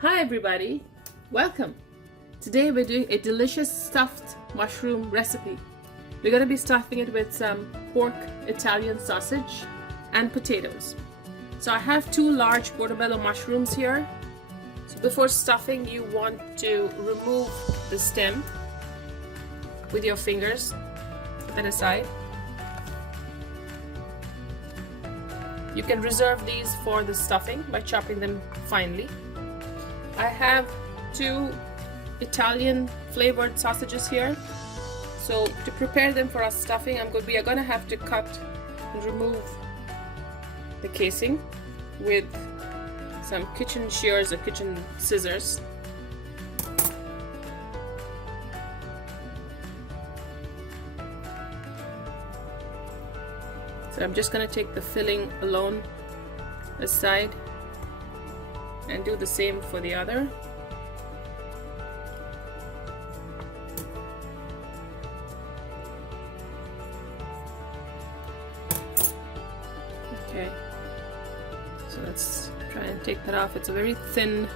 Hi everybody, welcome. Today we're doing a delicious stuffed mushroom recipe. We're going to be stuffing it with some pork Italian sausage and potatoes. So I have two large Portobello mushrooms here. So before stuffing, you want to remove the stem with your fingers. Put that aside. You can reserve these for the stuffing by chopping them finely. I have two Italian flavored sausages here. So to prepare them for our stuffing, we are going to have to cut and remove the casing with some kitchen shears or kitchen scissors. So I'm just going to take the filling alone aside and do the same for the other. Okay, so let's try and take that off. It's a very thin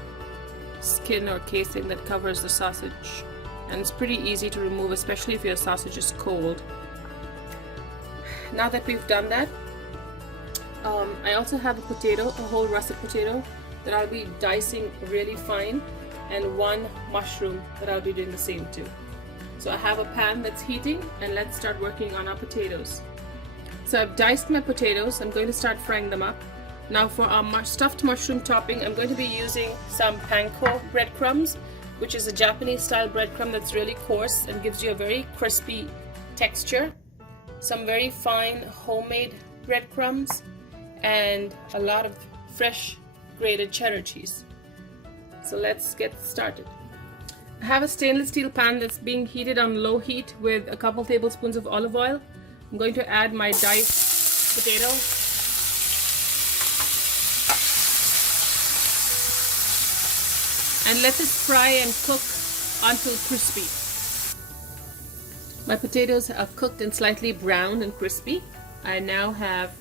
skin or casing that covers the sausage, and it's pretty easy to remove, especially if your sausage is cold. Now that we've done that, I also have a potato, a whole russet potato that I'll be dicing really fine, and one mushroom that I'll be doing the same too. So I have a pan that's heating, and let's start working on our potatoes. So I've diced my potatoes. I'm going to start frying them up. Now for our stuffed mushroom topping, I'm going to be using some panko breadcrumbs, which is a Japanese style breadcrumb that's really coarse and gives you a very crispy texture. Some very fine homemade breadcrumbs, and a lot of fresh grated cheddar cheese. So let's get started. I have a stainless steel pan that's being heated on low heat with a couple tablespoons of olive oil. I'm going to add my diced potato. And let this fry and cook until crispy. My potatoes are cooked and slightly browned and crispy. I now have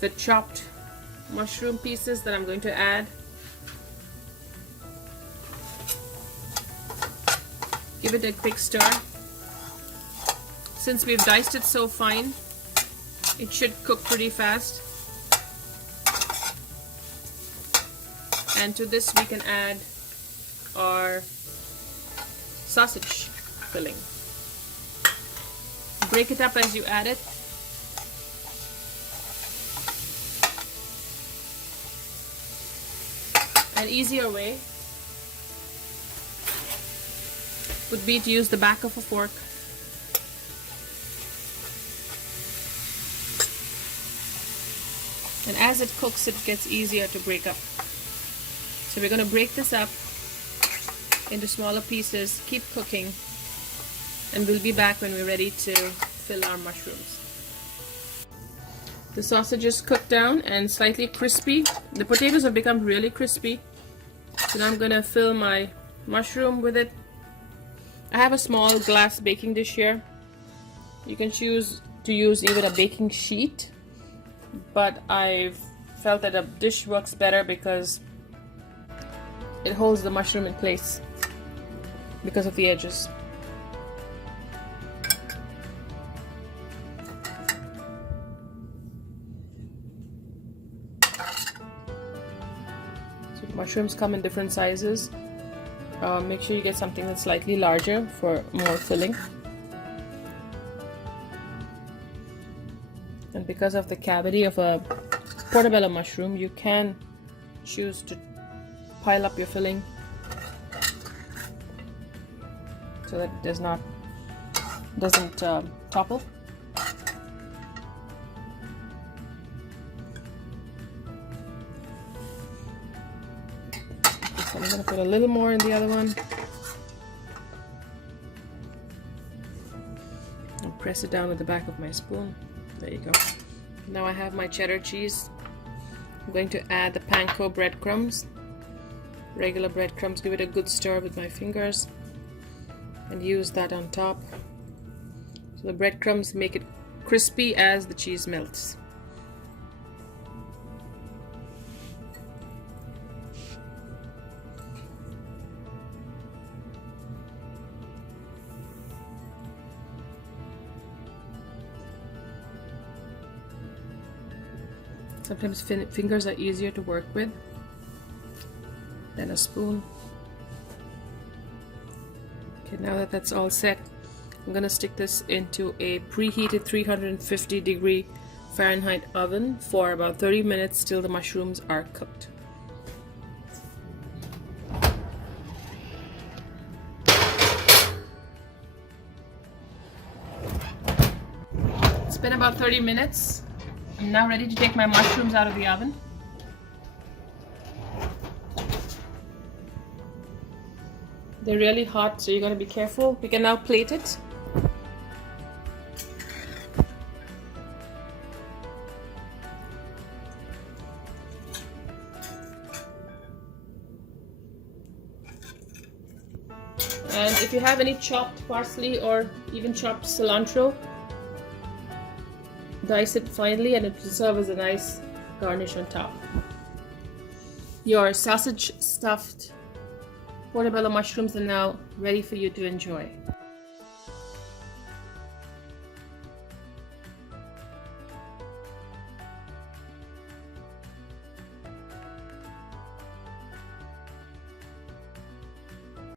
the chopped mushroom pieces that I'm going to add. Give it a quick stir. Since we've diced it so fine, it should cook pretty fast. And to this we can add our sausage filling. Break it up as you add it. An easier way would be to use the back of a fork and as it cooks, it gets easier to break up. So we're going to break this up into smaller pieces, keep cooking, and we'll be back when we're ready to fill our mushrooms. The sausage is cooked down and slightly crispy. The potatoes have become really crispy. So now I'm going to fill my mushroom with it. I have a small glass baking dish here. You can choose to use even a baking sheet, but I've felt that a dish works better because it holds the mushroom in place because of the edges. Mushrooms come in different sizes. Make sure you get something that's slightly larger for more filling. And because of the cavity of a Portobello mushroom, you can choose to pile up your filling so that it doesn't topple. So I'm going to put a little more in the other one and press it down with the back of my spoon. There you go. Now I have my cheddar cheese. I'm going to add the panko breadcrumbs, regular breadcrumbs. Give it a good stir with my fingers and use that on top. So the breadcrumbs make it crispy as the cheese melts. Sometimes fingers are easier to work with than a spoon. Okay, now that that's all set, I'm gonna stick this into a preheated 350-degree Fahrenheit oven for about 30 minutes till the mushrooms are cooked. It's been about 30 minutes. I'm now ready to take my mushrooms out of the oven. They're really hot, so you gotta be careful. We can now plate it. And if you have any chopped parsley or even chopped cilantro, dice it finely and it will serve as a nice garnish on top. Your sausage stuffed portobello mushrooms are now ready for you to enjoy.